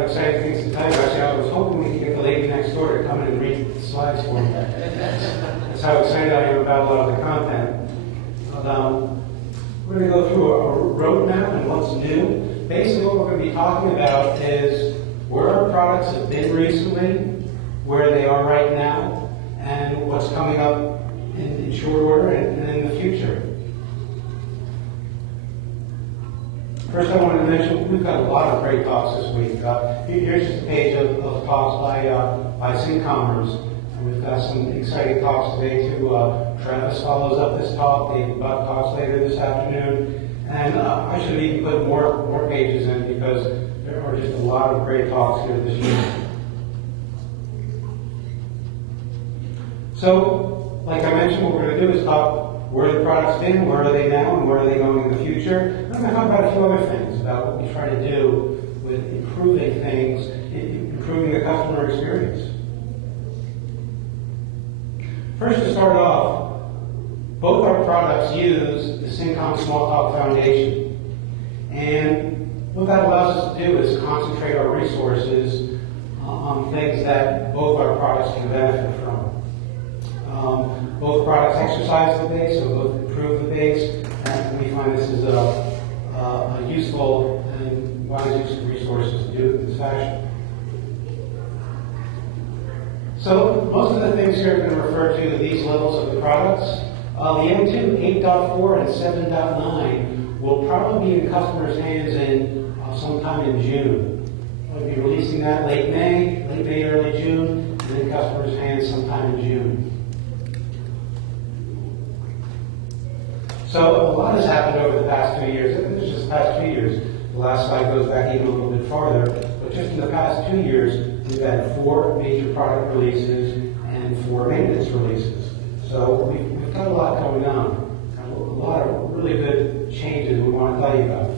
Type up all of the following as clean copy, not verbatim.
of exciting things to tell you. Actually, I was hoping we could get the lady next door to come in and read the slides for me. That's how excited I am about a lot of the content. We're going to go through a roadmap and what's new. Basically, what we're going to be talking about is where our products have been recently, where they are right now, and what's coming up in short order and in the future. First, I wanted to mention we've got a lot of great talks this week. Here's just a page of talks by Cincomers. And we've got some exciting talks today too. Travis follows up this talk. David Buck talks later this afternoon. And I should have even put more pages in because there are just a lot of great talks here this year. So, like I mentioned, what we're going to do is talk where the product's been, where are they now, and where are they going in the future. And I'm going to talk about a few other things, about what we try to do with improving things, improving the customer experience. First, to start off, both our products use the Cincom Smalltalk Foundation. And what that allows us to do is concentrate our resources on things that both our products can benefit from. Both products exercise the base, so both improve the base, and we find this is a useful and wise use of resources to do it in this fashion. So most of the things here are going to refer to these levels of the products. The M2 8.4 and 7.9 will probably be in customers' hands in sometime in June. We'll be releasing that late May, early June, and in customers' hands sometime in June. So a lot has happened over the past 2 years. This is just the past 2 years. The last slide goes back even a little bit farther. But just in the past 2 years, we've had 4 major product releases and 4 maintenance releases. So we've got a lot going on. A lot of really good changes we want to tell you about.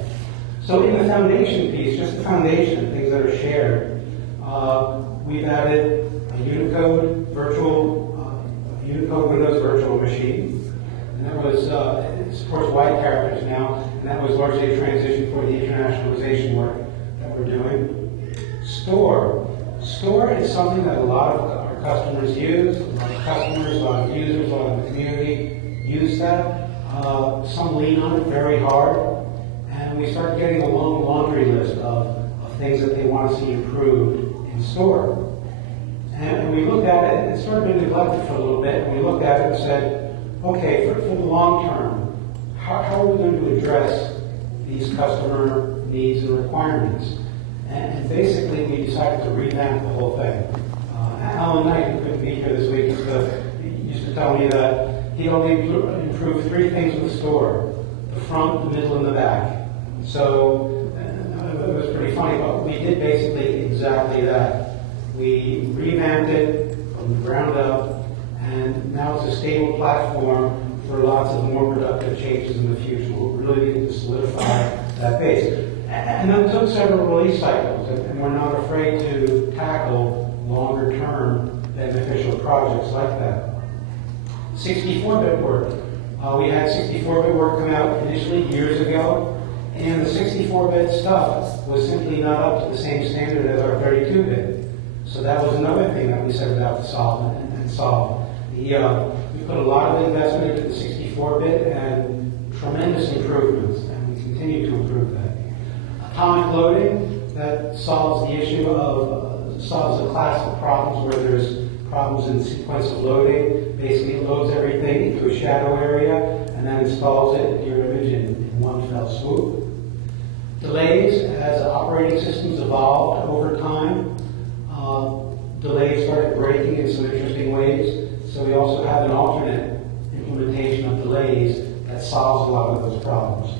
So in the foundation piece, just the foundation, things that are shared, we've added a Unicode Windows virtual machine. And that was, it supports wide characters now, and that was largely a transition for the internationalization work that we're doing. Store is something that a lot of our customers use. A lot of customers, a lot of users, a lot of the community use that. Some lean on it very hard, and we start getting a long laundry list of things that they want to see improved in store. And we looked at it, and it sort of been neglected for a little bit, and we looked at it and said, okay, for the long term, how are we going to address these customer needs and requirements? And basically, we decided to revamp the whole thing. Alan Knight, who couldn't be here this week, used to tell me that he'd only improved 3 things with the store: the front, the middle, and the back. So it was pretty funny, but we did basically exactly that. We revamped it from the ground up, and now it's a stable platform for lots of more productive changes in the future. We're really needing to solidify that base. And that took several release cycles, and we're not afraid to tackle longer-term beneficial projects like that. 64-bit work. We had 64-bit work come out initially years ago, and the 64-bit stuff was simply not up to the same standard as our 32-bit. So that was another thing that we set out to solve and solve. We put a lot of investment into the 64-bit and tremendous improvements, and we continue to improve that. Atomic loading, that solves the issue of, solves a class of problems where there's problems in sequence of loading. Basically, it loads everything into a shadow area and then installs it in your image in one fell swoop. Delays, as operating systems evolved over time, delays started breaking in some interesting ways. So we also have an alternate implementation of delays that solves a lot of those problems.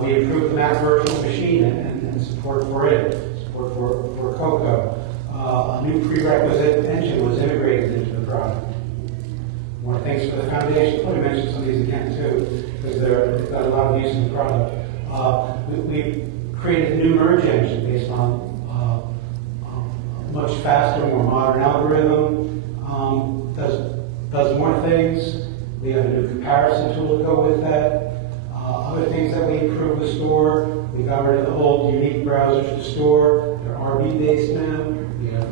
We improved the Mac virtual machine and support for it, support for Cocoa. A new prerequisite engine was integrated into the product. More things for the foundation. I'll probably mention some of these again too, because they've got a lot of use in the product. We created a new merge engine based on a much faster, more modern algorithm. Does more things. We have a new comparison tool to go with that. Other things that we improved the store, we got rid of the old unique browsers to store. There RB-based now. We have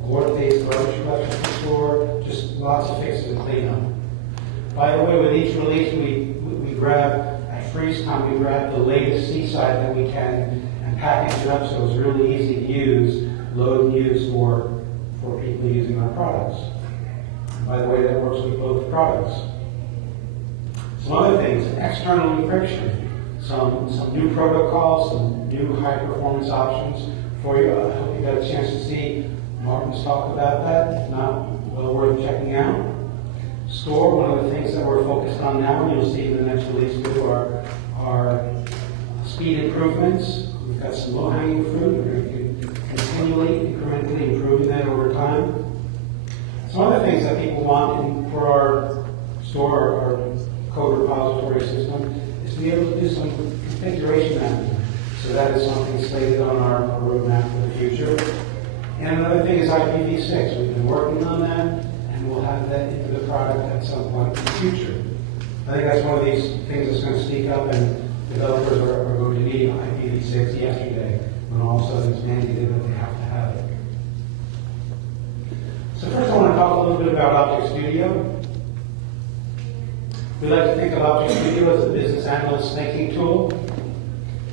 board-based garbage collection store. Just lots of fixes and cleanup. By the way, with each release, we grab, at freeze time, we grab the latest seaside that we can and package it up so it's really easy to use, load and use for people using our products. And by the way, that works with both products. Some other things, external encryption, some new protocols, some new high-performance options for you. I hope you got a chance to see Martin's talk about that. If not, well worth checking out. Store, one of the things that we're focused on now, and you'll see in the next release too, are speed improvements. We've got some low-hanging fruit. We're going to continually, incrementally improving that over time. Some other things that people want for our store, our code repository system, is to be able to do some configuration mapping. So that is something slated on our roadmap for the future. And another thing is IPv6. We've been working on that, and we'll have that into the product at some point in the future. I think that's one of these things that's going to sneak up, and developers are going to need IPv6 yesterday, when all of a sudden it's mandated that they have to have it. So first I want to talk a little bit about Object Studio. We like to think of Object Studio as a business analyst thinking tool.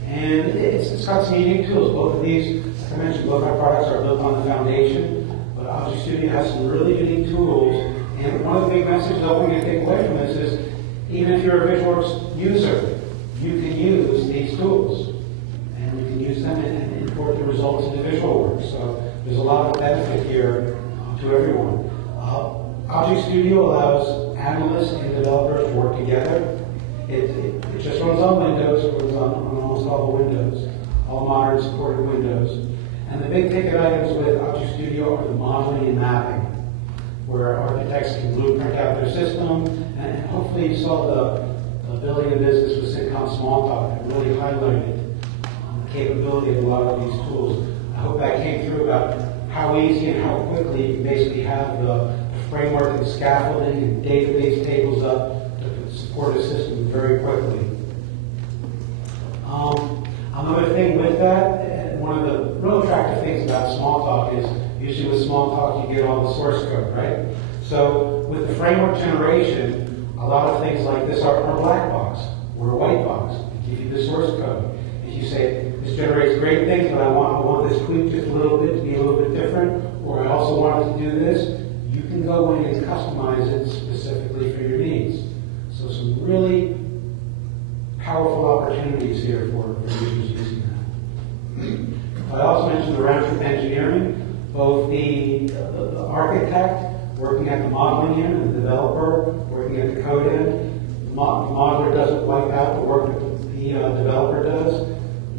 And it's got some unique tools. Both of these, like I mentioned, both our products are built on the foundation, but Object Studio has some really unique tools. And one of the big messages I want you to take away from this is, even if you're a Visualworks user, you can use these tools. And you can use them and import the results into Visualworks. So there's a lot of benefit here to everyone. Object Studio allows analysts and developers to work together. It just runs on Windows, it runs on almost all the Windows, all modern supported Windows. And the big ticket items with Object Studio are the modeling and mapping, where architects can blueprint out their system. And hopefully you saw the building a business with Cincom Smalltalk that really highlighted the capability of a lot of these tools. I hope that came through about how easy and how quickly you can basically have the framework and scaffolding and database tables up to support a system very quickly. Another thing with that, one of the real attractive things about Smalltalk is usually with Smalltalk you get all the source code, right? So with the framework generation, a lot of things like this are black box or a white box. They give you the source code. If you say, this generates great things, but I want this tweaked just a little bit to be a little bit different, or I also want it to do this, you can go in and customize it specifically for your needs. So some really powerful opportunities here for users using that. I also mentioned the round-trip engineering. Both the architect working at the modeling end and the developer working at the code end. The modeler doesn't wipe out the work that the developer does.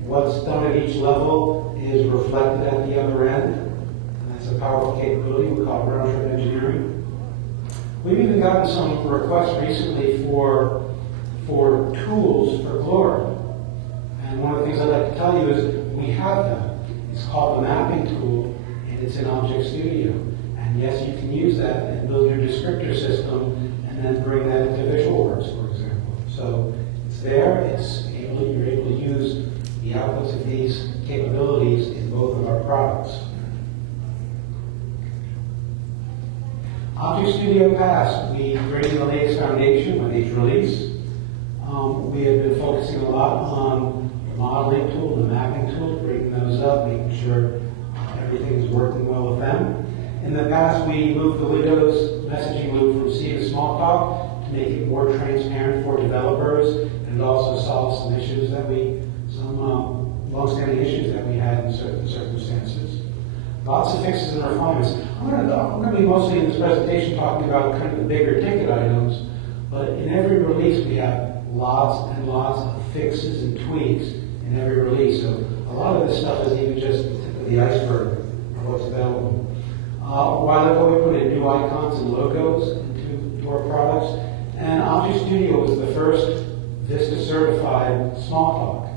What's done at each level is reflected at the other end. And that's a powerful capability. We call it round-trip engineering. We've even gotten some requests recently for tools for Glory. And one of the things I'd like to tell you is we have them. It's called the mapping tool, and it's in Object Studio. And yes, you can use that and build your descriptor system and then bring that into Visualworks, for example. So it's there, you're able to use the outputs of these capabilities in both of our products. Object Studio Pass, we created the latest foundation with each release. We have been focusing a lot on the modeling tool, the mapping tool, bringing those up, making sure everything is working well with them. In the past, we moved the Windows messaging loop from C to Smalltalk to make it more transparent for developers, and it also solves some issues some long-standing issues that we had in certain circumstances. Lots of fixes and refinements. I'm going to be mostly in this presentation talking about kind of the bigger ticket items, but in every release we have lots and lots of fixes and tweaks in every release. So a lot of this stuff is even just the tip of the iceberg of what's available. A while ago we put in new icons and logos into our products, and Object Studio was the first Vista certified Smalltalk.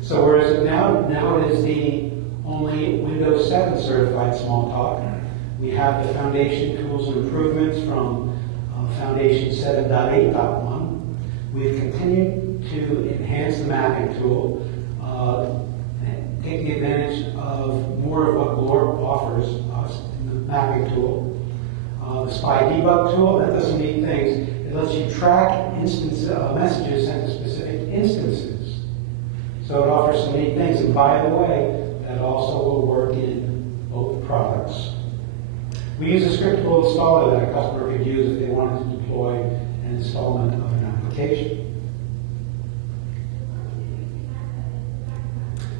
So whereas now it is the only Windows 7 certified Smalltalk. We have the foundation tools and improvements from Foundation 7.8.1. We've continued to enhance the mapping tool. taking advantage of more of what Glorp offers us in the mapping tool. The Spy Debug tool, that does some neat things. It lets you track messages sent to specific instances. So it offers some neat things. And by the way, that also will work in both products. We use a scriptable installer that a customer could use if they wanted to deploy an installment of an application.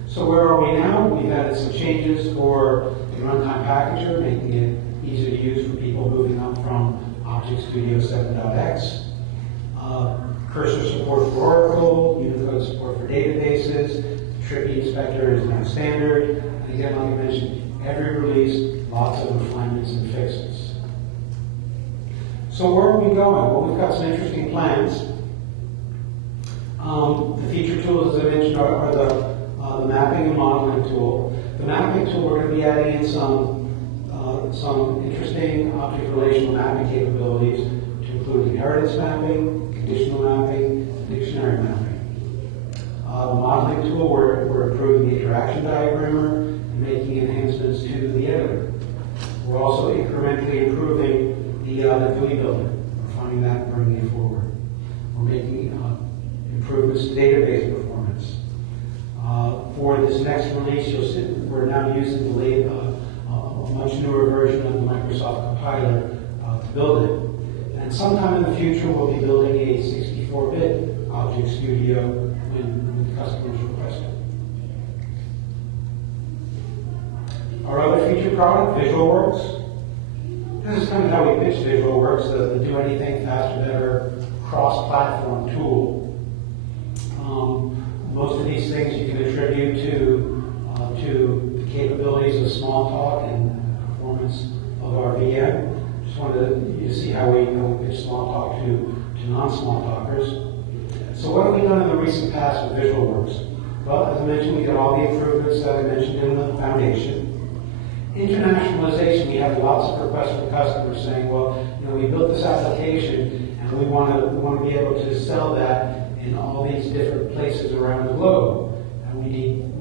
So where are we now? We've added some changes for the runtime packager, making it easier to use for people moving up from Object Studio 7.x. Cursor support for Oracle, Unicode support for databases, Trippy Inspector is now standard. And again, like I mentioned, every release, lots of refinements and fixes. So where are we going? Well, we've got some interesting plans. The feature tools, as I mentioned, are the mapping and modeling tool. The mapping tool, we're going to be adding in some interesting object relational mapping capabilities to include inheritance mapping, conditional mapping, and dictionary mapping. The modeling tool, we're improving the interaction diagrammer and making enhancements to the editor. We're also incrementally improving the GUI builder, refining that and bringing it forward. We're making improvements to database performance. For this next release, we're now using a much newer version of the Microsoft compiler to build it. And sometime in the future, we'll be building a 64-bit Object Studio when customers request it. Our other feature product, VisualWorks. This is kind of how we pitch VisualWorks, the do anything faster, better cross-platform tool. Most of these things you can attribute to the capabilities of Smalltalk and performance of our VM. Just wanted you to see how we pitch Smalltalk to non-Smalltalkers. So what have we done in the recent past with VisualWorks? Well, as I mentioned, we got all the improvements that I mentioned in the foundation. Internationalization, we have lots of requests from customers saying, well, we built this application and we want to be able to sell that in all these different places around the globe. And we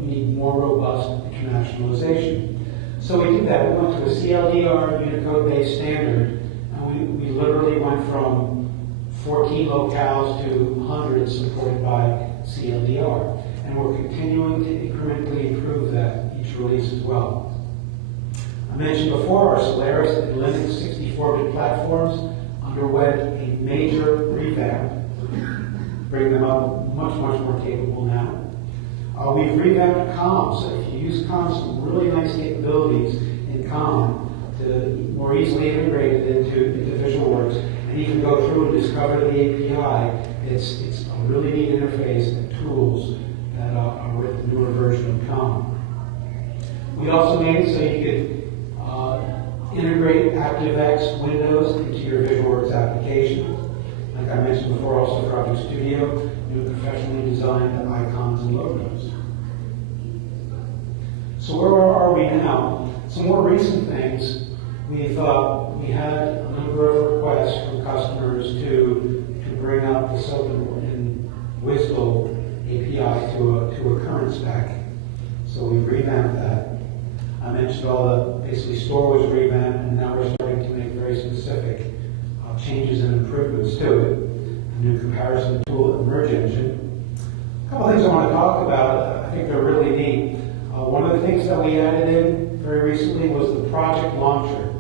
need more robust internationalization. So we did that. We went to a CLDR Unicode-based standard, and we literally went from 14 locales to hundreds supported by CLDR. And we're continuing to incrementally improve that each release as well. I mentioned before our Solaris and Linux 64-bit platforms underwent a major revamp, bring them up much more capable now. We've revamped COM, so if you use COM, some really nice capabilities in COM to more easily integrate it into VisualWorks and even go through and discover the API. It's a really neat interface and tools that are with the newer version of COM. We also made it so you could integrate ActiveX windows into your VisualWorks application. Like I mentioned before, also for Object Studio, new professionally designed icons and logos. So where are we now? Some more recent things. We had a number of requests from customers to bring up the SOAP and WSDL API to a current spec. So we revamped that. I mentioned basically store was revamped, and now we're starting to make very specific changes and improvements to it. A new comparison tool, and merge engine. A couple things I want to talk about. I think they're really neat. One of the things that we added in very recently was the project launcher.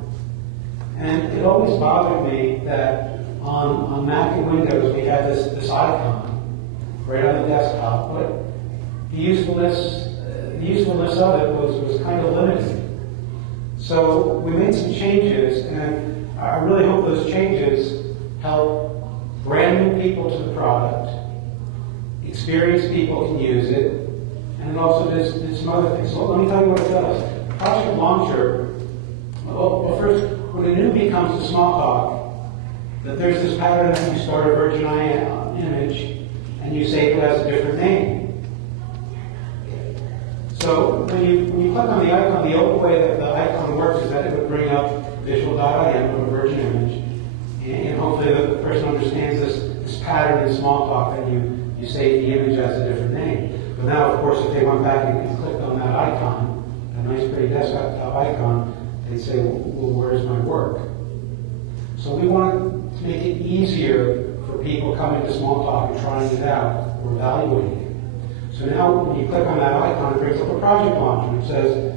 And it always bothered me that on Mac and Windows we had this icon right on the desktop, but the usefulness of it was kind of limited. So we made some changes, and I really hope those changes help brand new people to the product, experienced people can use it, and it also did some other things. So let me tell you what it does. Project Launcher, well first, when a newbie comes to Smalltalk, that there's this pattern that you start a Virgin image and you save it as a different name. So when you click on the icon, the old way that the icon works is that it would bring up visual.im from a Virgin image. And hopefully the person understands this pattern in Smalltalk that you save the image as a different name. But now, of course, if they went back and clicked on that icon, a nice pretty desktop icon, they'd say, well, where's my work? So we want to make it easier for people coming to Smalltalk and trying it out or evaluating it. So now when you click on that icon, it brings up a project launcher. It says,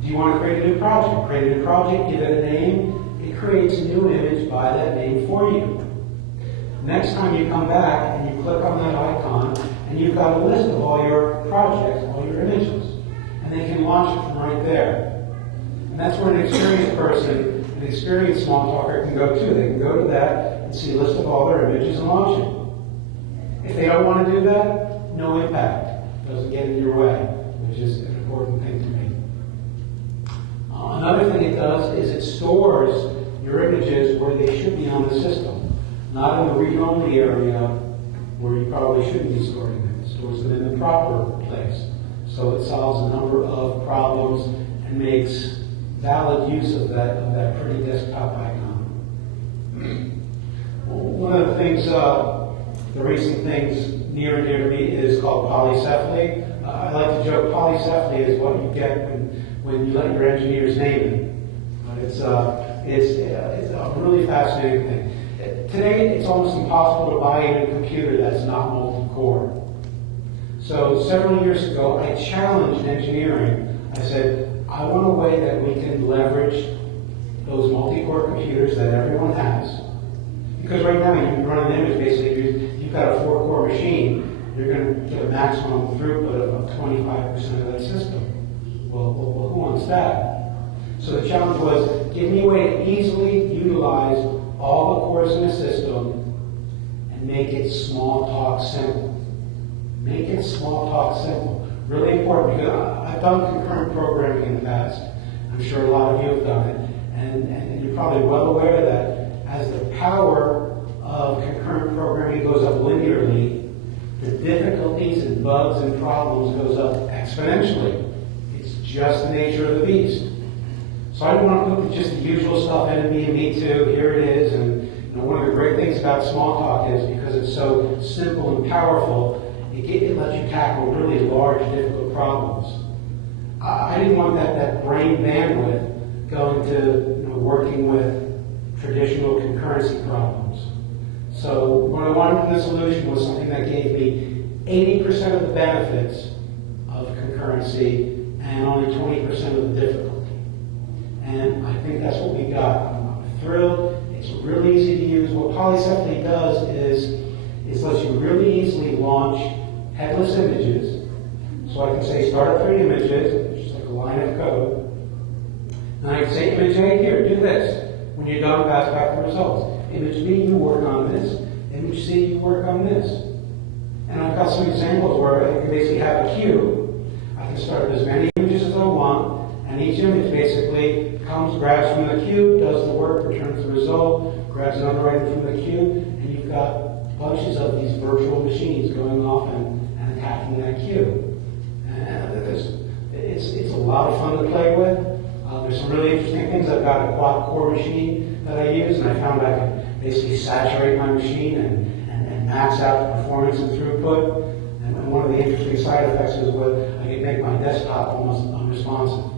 do you want to create a new project? Create a new project, give it a name. It creates a new image by that name for you. Next time you come back and you click on that icon, and you've got a list of all your projects, all your images. And they can launch it from right there. And that's where an experienced person, an experienced Smalltalker can go to. They can go to that and see a list of all their images and launch it. If they don't want to do that, no impact. It doesn't get in your way, which is an important thing to me. Another thing it does is it stores your images where they should be on the system, not in the read-only area where you probably shouldn't be storing them. It stores them in the proper place. So it solves a number of problems and makes valid use of that pretty desktop icon. One of the things, the recent things near and dear to me is called polycephaly. I like to joke polycephaly is what you get when you let your engineers name it. But it's a really fascinating thing. Today, it's almost impossible to buy a computer that's not multi-core. So several years ago, I challenged engineering. I said, I want a way that we can leverage those multi-core computers that everyone has. Because right now, you run an image, basically, you've got a 4-core machine, you're going to get a maximum throughput of 25% of that system. Well, who wants that? So the challenge was, give me a way to easily utilize all the cores in the system and make it Smalltalk simple. Make it Smalltalk simple. Really important, because I've done concurrent programming in the past. I'm sure a lot of you have done it. And you're probably well aware that as the power of concurrent programming goes up linearly, the difficulties and bugs and problems goes up exponentially. It's just the nature of the beast. So I don't want to put just the usual stuff in and me too, here it is. And one of the great things about Smalltalk is because it's so simple and powerful, it lets you tackle really large, difficult problems. I didn't want that brain bandwidth going to working with traditional concurrency problems. So what I wanted in the solution was something that gave me 80% of the benefits of concurrency and only 20% of the difficulty. And I think that's what we got. I'm thrilled. It's really easy to use. What polycephaly does is lets you really easily launch headless images. So I can say start up 3 images, just like a line of code. And I can say image A here, do this. When you're done, pass back the results. Image B, you work on this. Image C, you work on this. And I've got some examples where I can basically have a queue. I can start with as many images as I want, and each image basically comes, grabs from the queue, does the work, returns the result, grabs another item from the queue, and you've got bunches of these virtual machines going off and attacking that queue. And it's a lot of fun to play with. There's some really interesting things. I've got a quad-core machine that I use, and I found I could basically saturate my machine and max out the performance and throughput. And one of the interesting side effects is I can make my desktop almost unresponsive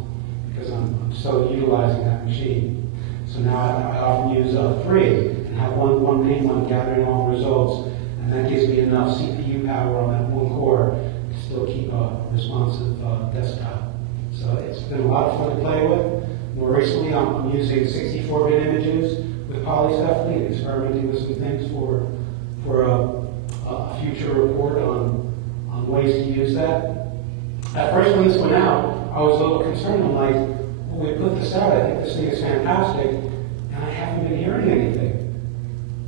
because I'm so utilizing that machine. So now I often use 3 and have one main one gathering all the results, and that gives me enough CPU power on that one core to still keep a responsive desktop. So it's been a lot of fun to play with. More recently, I'm using 64-bit images with polycephaly and experimenting with some things for a future report on ways to use that. At first, when this went out, I was a little concerned. I'm like, well, we put this out. I think this thing is fantastic, and I haven't been hearing anything.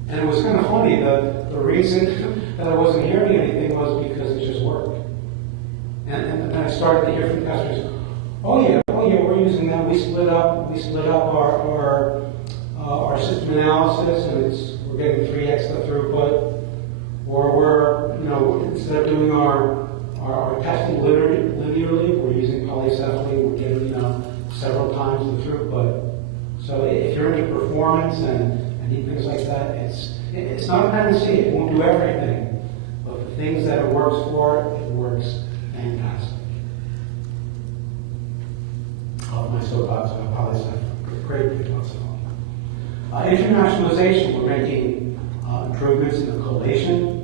And it was kind of funny. The reason that I wasn't hearing anything was because it just worked. And then I started to hear from customers, oh yeah, we're using that. We split up our system analysis, and we're getting 3x the throughput. Or we're, instead of doing our testing linearly, we're using polycephaly. We're getting, several times the throughput. So if you're into performance and need things like that, it's not a panacea. It won't do everything, but the things that it works for, it works fantastic. off my soapbox about polysilicon. Great big ones. Internationalization, we're making improvements in the collation.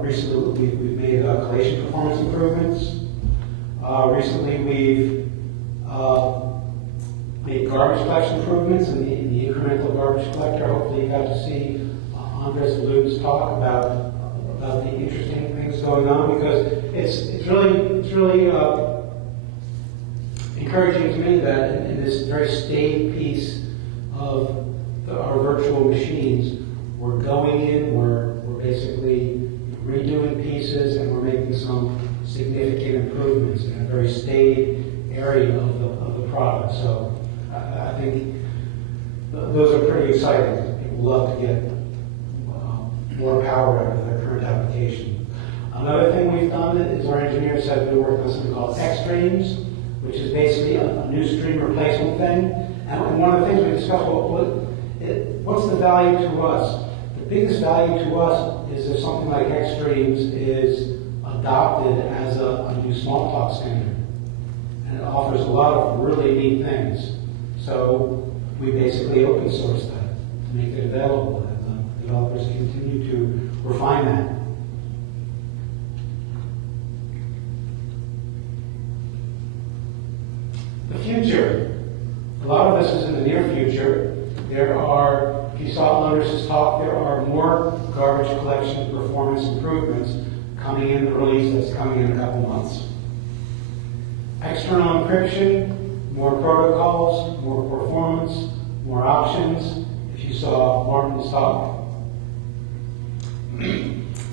Recently, we've made collation performance improvements. Recently, we've made garbage collection improvements in the incremental garbage collector. Hopefully, you got to see Andres Luke's talk about the interesting things going on, because it's really encouraging to me that in this very staid piece of our virtual machines, we're going in, we're basically redoing pieces, and we're making some significant improvements in a very staid area of the product. So I think those are pretty exciting. People love to get more power out of their current application. Another thing we've done is our engineers have been working on something called X-Streams, which is basically a new stream replacement thing. And one of the things we discussed, what's the value to us? The biggest value to us is if something like X-Streams is adopted as a new Smalltalk standard. And it offers a lot of really neat things. So we basically open source that to make it available, and the developers continue to refine that. The future. A lot of this is in the near future. There are, if you saw Lotus' talk, there are more garbage collection performance improvements coming in the release that's coming in a couple months. External encryption, more protocols, more performance, more options, if you saw Martin's talk.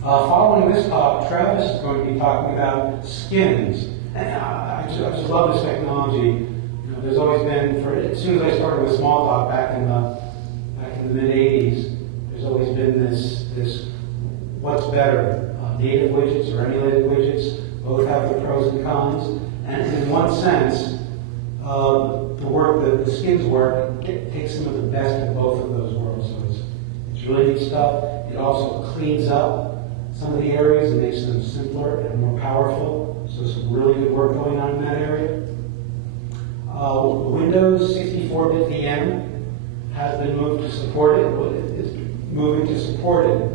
Following this talk, Travis is going to be talking about skins. And I just love this technology. There's always been, as soon as I started with Smalltalk back in the mid-'80s, there's always been this what's better, native widgets or emulated widgets. Both have their pros and cons. And in one sense, the skins work takes some of the best of both of those worlds. So it's really neat stuff. It also cleans up some of the areas and makes them simpler and more powerful. So some really good work going on in that area. Windows 64-bit VM has been moved to support it. Is moving to support it.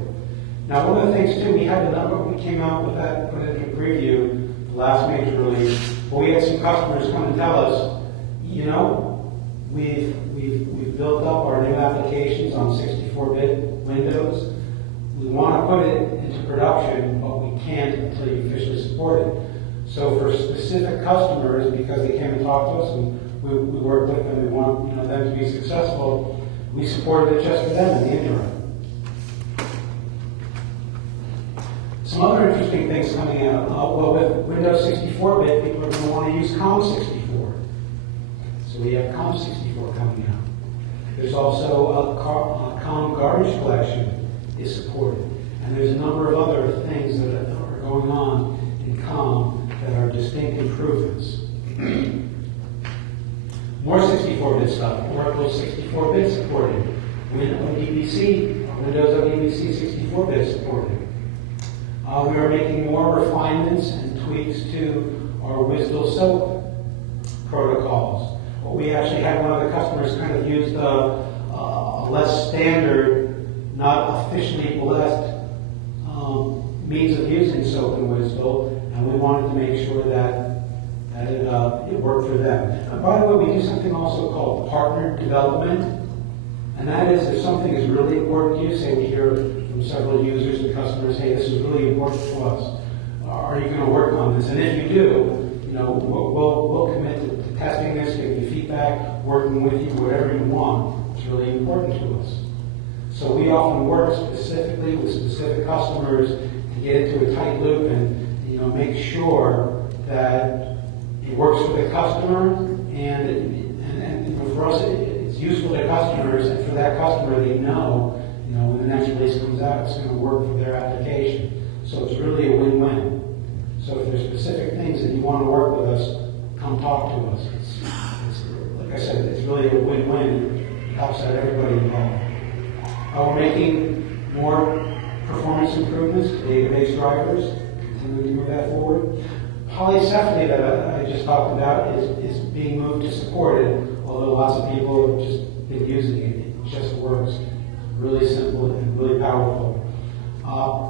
Now, one of the things too, we had a number. We came out with that, put it into preview, the last major release. But we had some customers come and tell us, we've built up our new applications on 64-bit Windows. We want to put it into production, but we can't until you officially support it. So for specific customers, because they came and talked to us and we work with them, we want them to be successful, we supported it just for them in the interim. Some other interesting things coming out. With Windows 64-bit, people are going to want to use COM64. So we have COM64 coming out. There's also COM garbage collection is supported. And there's a number of other things that are going on in COM that are distinct improvements. More 64-bit stuff. Oracle 64-bit supported. Windows ODBC 64-bit supported. We are making more refinements and tweaks to our WSDL SOAP protocols. We actually had one of the customers kind of used a less standard, not officially blessed means of using SOAP and WSDL, and we wanted to make sure that it worked for them. And by the way, we do something also called partner development, and that is if something is really important to you, say we hear from several users and customers, hey, this is really important to us. Are you going to work on this? And if you do, we'll commit to testing this, giving you feedback, working with you, whatever you want. It's really important to us. So we often work specifically with specific customers to get into a tight loop and make sure that it works for the customer, and for us it's useful to customers, and for that customer they know when the next release comes out it's going to work for their application. So it's really a win-win. So if there's specific things that you want to work with us, come talk to us. It's like I said, it's really a win-win. It helps out everybody involved. We're making more performance improvements to database drivers, continuing to move that forward. polycephaly that I just talked about is being moved to supported, although lots of people have just been using it. It just works. Really simple and really powerful.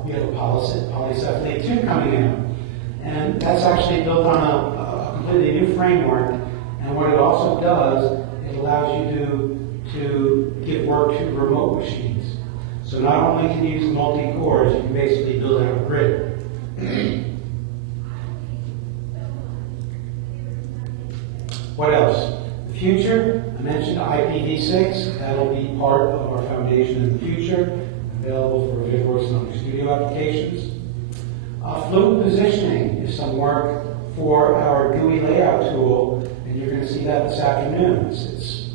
We have a polycephaly 2 coming out. And that's actually built on a completely new framework. And what it also does, it allows you to give work to remote machines. So not only can you use multi-cores, you can basically build out a grid. What else? The future, I mentioned IPv6. That'll be part of our foundation in the future, available for Visualworks and other studio applications. Fluid positioning is some work for our GUI layout tool, and you're going to see that this afternoon. It's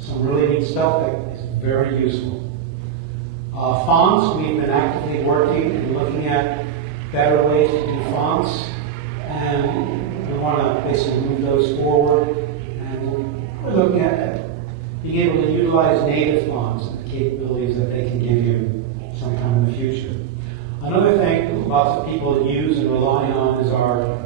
some really neat stuff that is very useful. Fonts, we've been actively working and looking at better ways to do fonts, and we want to basically move those forward. And we're looking at being able to utilize native fonts and the capabilities that they can give you sometime in the future. Another thing that lots of people use and rely on is our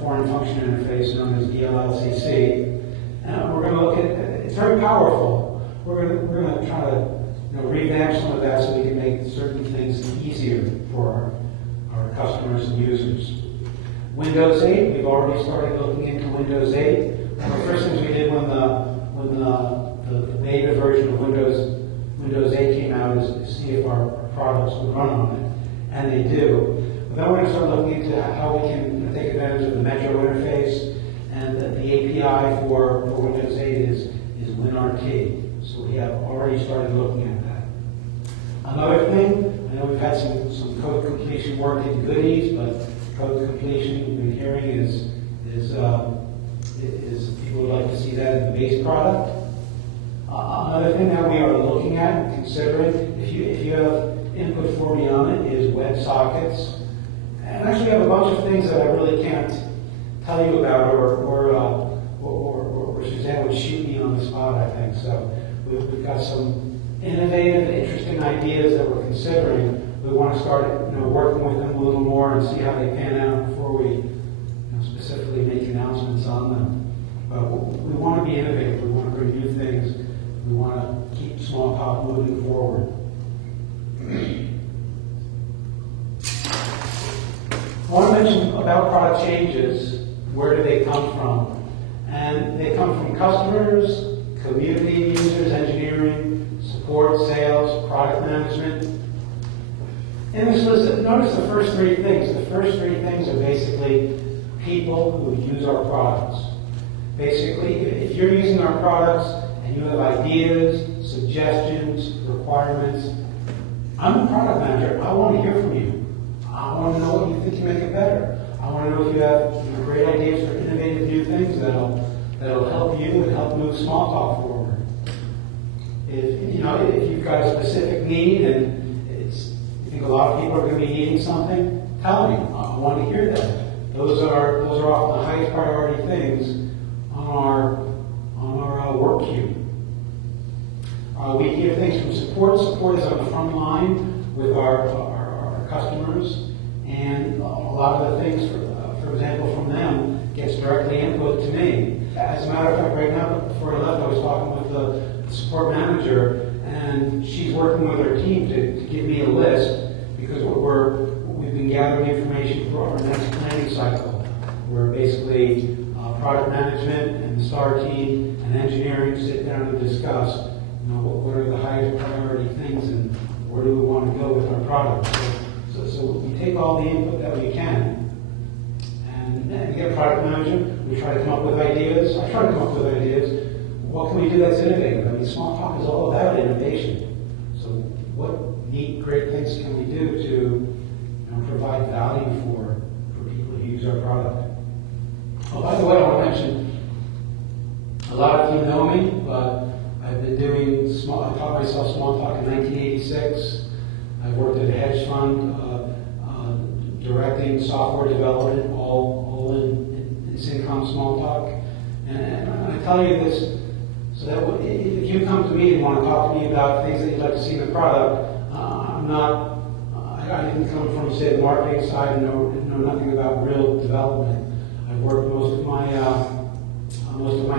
foreign function interface known as DLLCC. And we're going to look at it's very powerful. We're going to try to revamp some of that so we can make certain things easier for our customers and users. Windows 8, we've already started looking into Windows 8. One of the first things we did when the beta version of Windows 8 came out is see if our products would run on it. And they do. But then we're going to start looking into how we can take advantage of the Metro interface, and the API for Windows 8 is WinRT. So we have already started looking at that. Another thing, I know we've had some code completion work in goodies, but code completion we've been hearing is people would like to see that in the base product. Another thing that we are looking at and considering, if you have input for me on it, is WebSockets. And actually, we have a bunch of things that I really can't tell you about, or Suzanne would shoot me on the spot, I think. So we've got some innovative, interesting ideas that we're considering. We want to start, working with them a little more and see how they pan out before we, specifically make announcements on them. But we want to be innovative. We want to bring new things. We want to keep Smalltalk moving forward. I want to mention about product changes. Where do they come from? And they come from customers, community users, engineering, support, sales, product management. In this list, notice the first 3 things. The first 3 things are basically people who use our products. Basically, if you're using our products and you have ideas, suggestions, requirements, I'm a product manager. I want to hear from you. I want to know what you think can make it better. I want to know if you have great ideas for innovative new things that'll help you and help move Smalltalk forward. If you've got a specific need and you think a lot of people are going to be needing something, tell me. I want to hear that. Those are often the highest priority things on our work queue. We hear things from support. Support is on the front line with our customers, and a lot of the things, for example, from them gets directly input to me. As a matter of fact, right now, before I left, I was talking with the support manager, and she's working with her team to give me a list, because we've been gathering information for our next planning cycle, where basically product management and the STAR team and engineering sit down and discuss what are the highest priority things and where do we want to go with our product. So we take all the input that we can, and we get a product manager. We try to come up with ideas. I try to come up with ideas. What can we do that's innovative? I mean, Smalltalk is all about innovation. So what neat, great things can we do to provide value for people who use our product? Oh, by the way, I want to mention, a lot of you know me, but I've been doing I taught myself Smalltalk in 1986. I've worked at a hedge fund, directing software development, all in Cincom Smalltalk. And I tell you this so that if you come to me and want to talk to me about things that you'd like to see in the product, I didn't come from, say, the marketing side and know nothing about real development. I've worked most of my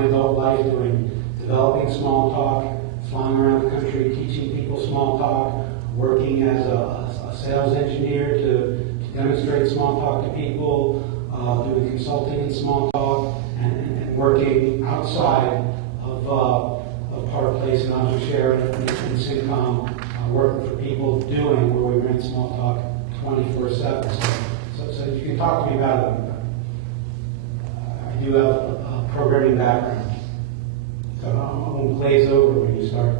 adult life developing small talk, flying around the country, teaching people small talk, working as a sales engineer to demonstrate small talk to people, doing consulting in small talk, and working outside of Park Place and Object Share in Cincom, working for people doing where we ran small talk 24/7. So you can talk to me about it. I do have a programming background, so I won't glaze over when you start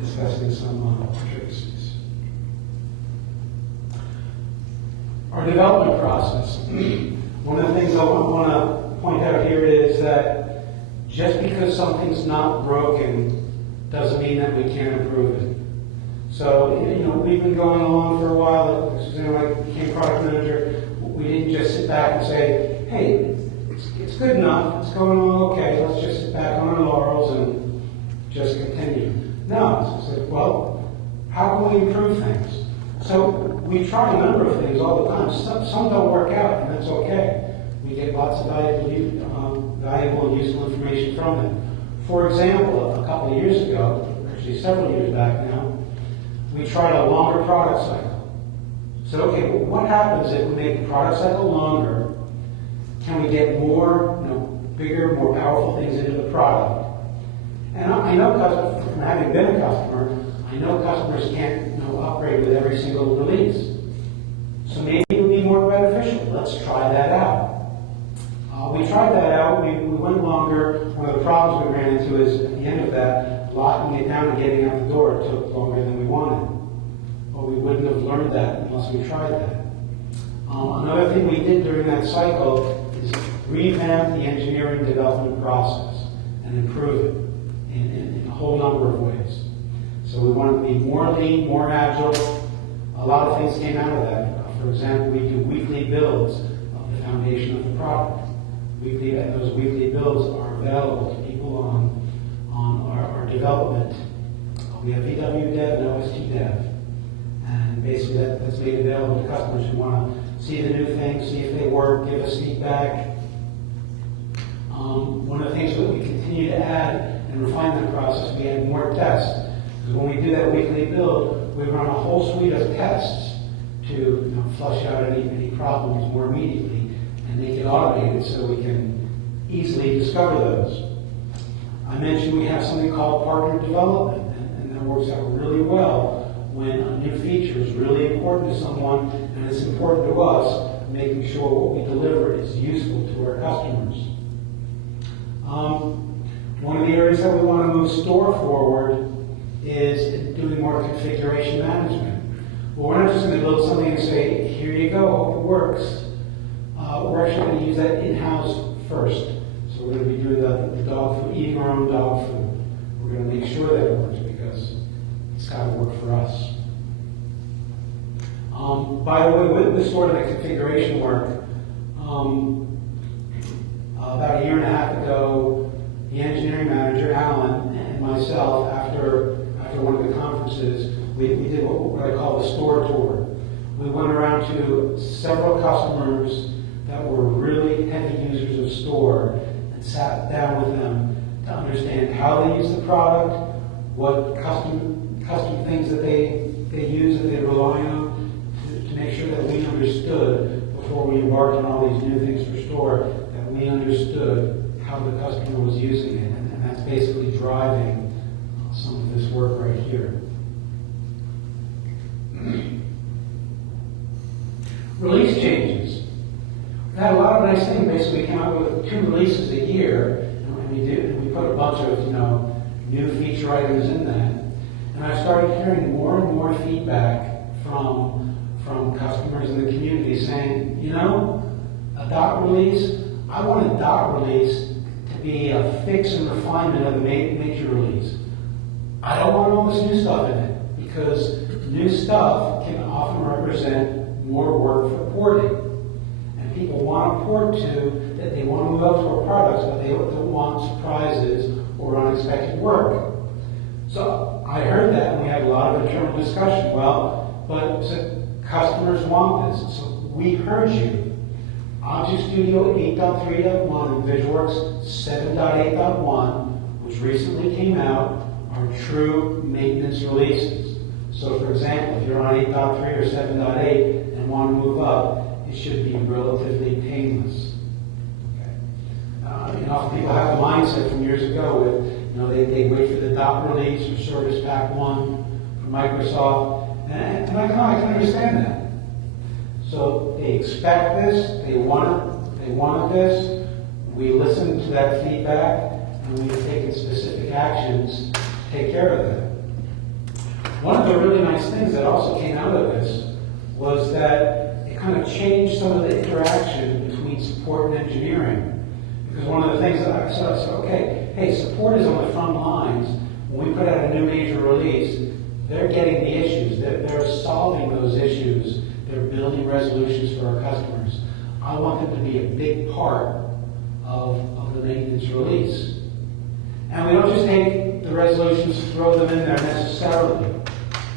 discussing some intricacies. Our development process. One of the things I want to point out here is that just because something's not broken doesn't mean that we can't improve it. So, we've been going along for a while. When I became product manager, we didn't just sit back and say, hey, it's good enough, it's going along okay, let's just sit back on our laurels and just continue. No, so said, well, how can we improve things? So we try a number of things all the time. Some don't work out, and that's okay. We get lots of valuable and useful information from it. For example, a couple of years ago, actually several years back now, we tried a longer product cycle. So, okay, well, what happens if we make the product cycle longer? Can we get more, bigger, more powerful things into the product? And I know, from having been a customer, I know customers can't upgrade with every single release. So maybe it would be more beneficial. Let's try that out. We tried that out. We went longer. One of the problems we ran into is at the end of that, locking it down and getting out the door took longer than we wanted. Well, we wouldn't have learned that unless we tried that. Another thing we did during that cycle is revamp the engineering development process and improve it in a whole number of ways. So we wanted to be more lean, more agile. A lot of things came out of that. For example, we do weekly builds of the foundation of the product. And those weekly builds are available to people on our development. We have VW Dev and OST Dev. And basically that's made available to customers who want to see the new things, see if they work, give us feedback. One of the things that we continue to add and refine that process, we add more tests. Because when we do that weekly build, we run a whole suite of tests to flush out any problems more immediately and make it automated so we can easily discover those. I mentioned we have something called partner development, and that works out really well when a new feature is really important to someone and it's important to us, making sure what we deliver is useful to our customers. One of the areas that we want to move store forward is doing more configuration management. Well, we're not just going to build something and say, here you go, hope it works. We're actually going to use that in-house first. So we're going to be doing the dog food, eating our own dog food. We're going to make sure that it works because it's got to work for us. By the way, with this sort of the configuration work, about a year and a half ago, the engineering manager, Alan, and myself, after one of the conferences, we did what I call a store tour. We went around to several customers that were really heavy users of store and sat down with them to understand how they use the product, what custom things that they use, that they rely on, to make sure that we understood before we embarked on all these new things for store, that we understood how the customer was using it. And that's basically driving some of this work right here. Release changes. We've had a lot of nice things. Basically, we came out with 2 releases a year, and we put a bunch of new feature items in that. And I started hearing more and more feedback from customers in the community saying, a dot release, I want a dot release to be a fix and refinement of the major release. I don't want all this new stuff in it, because new stuff can often represent more work for porting. And people want to port to, that they want to move out to our products, but they don't want surprises or unexpected work. So I heard that, and we had a lot of internal discussion. Well, but customers want this, so we heard you. Object Studio 8.3.1 and VisualWorks 7.8.1, which recently came out, are true maintenance releases. So for example, if you're on 8.3 or 7.8 and want to move up, it should be relatively painless. Often people have the mindset from years ago with, they wait for the dot release or Service Pack 1 from Microsoft, and I can understand that. So they expect this, they wanted this, we listened to that feedback, and we've taken specific actions to take care of that. One of the really nice things that also came out of this was that it kind of changed some of the interaction between support and engineering. Because one of the things that I said, okay, hey, support is on the front lines. When we put out a new major release, they're getting the issues. They're solving those issues. They're building resolutions for our customers. I want them to be a big part of the maintenance release. And we don't just take the resolutions, throw them in there necessarily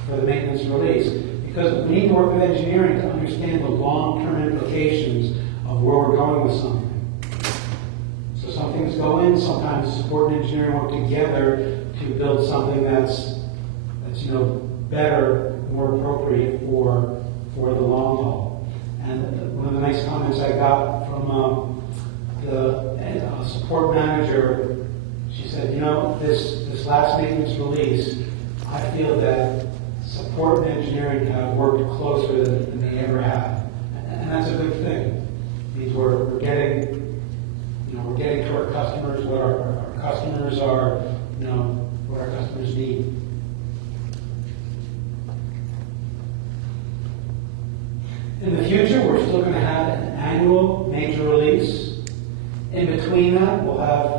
for the maintenance release. Because we need to work with engineering to understand the long-term implications of where we're going with something. So some things go in, sometimes support and engineering work together to build something that's better, more appropriate for the long haul. And one of the nice comments I got from the support manager, she said, this last maintenance release, I feel that support and engineering have worked closer than they ever have. And that's a good thing. It means we're getting to our customers what our customers are, what our customers need. In the future, we're still going to have an annual major release. In between that, we'll have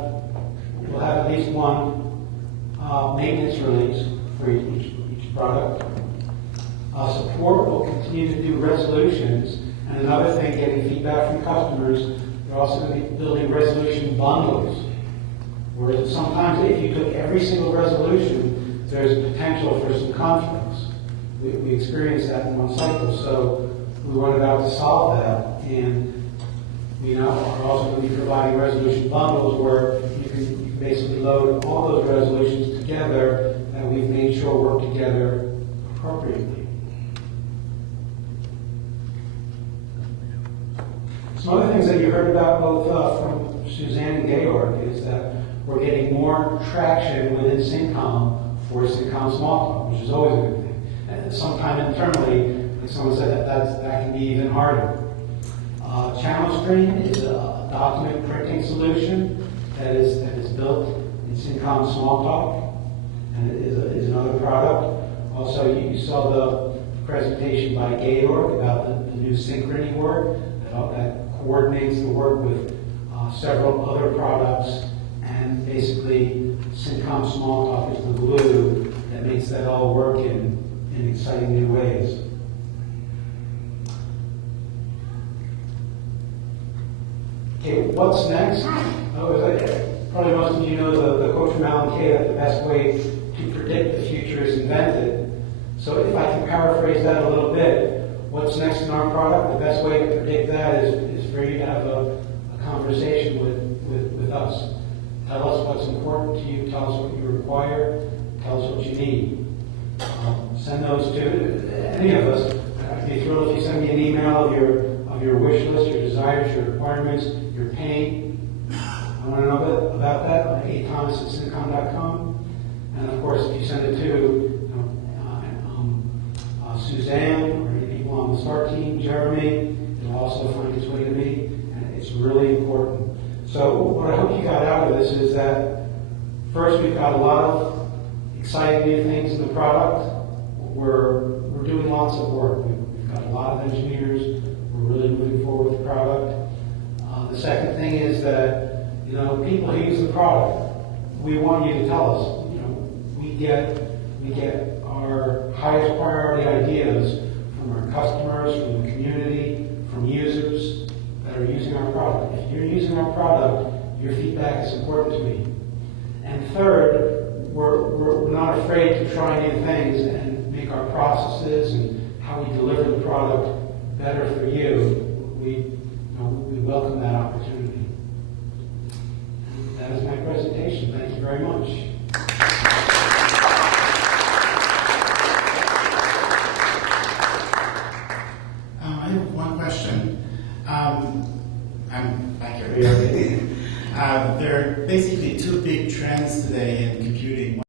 at least one maintenance release for each product. Support will continue to do resolutions, and another thing, getting feedback from customers. They're also going to be building resolution bundles, where sometimes if you took every single resolution, there's potential for some conflicts. We experienced that in one cycle, so we went about to solve that, and we are also going to be providing resolution bundles where you can basically load all those resolutions together that we've made sure work together appropriately. Some other things that you heard about both from Suzanne and Georg is that we're getting more traction within Cincom for Cincom Smalltalk, which is always a good thing. And sometime internally, like someone said, that can be even harder. Channel Stream is a document printing solution that is built in Cincom Smalltalk, and it is another product. Also, you saw the presentation by Georg about the new Synchrony work that coordinates the work with several other products, and basically Cincom Smalltalk is the glue that makes that all work in exciting new ways. Okay, what's next? Probably most of you know the quote from Alan Kay that the best way to predict the future is invented. So if I can paraphrase that a little bit, what's next in our product? The best way to predict that is for you to have a conversation with us. Tell us what's important to you. Tell us what you require. Tell us what you need. Send those to any of us. I'd be thrilled if you send me an email of your wish list, your desires, your requirements, your pain. I want to know about that on athomas@cincom.com. And of course, if you send it to Suzanne or any people on the SMART team, Jeremy, it'll also find its way to me, and it's really important. So what I hope you got out of this is that first, we've got a lot of exciting new things in the product. We're doing lots of work. We've got a lot of engineers. We're really moving forward with the product. The second thing is that people who use the product, we want you to tell us. We get our highest priority ideas from our customers, from the community, from users that are using our product. If you're using our product, your feedback is important to me. And third, we're not afraid to try new things and make our processes and how we deliver the product better for you. We very much. I have one question. I'm back here. There are basically two big trends today in computing.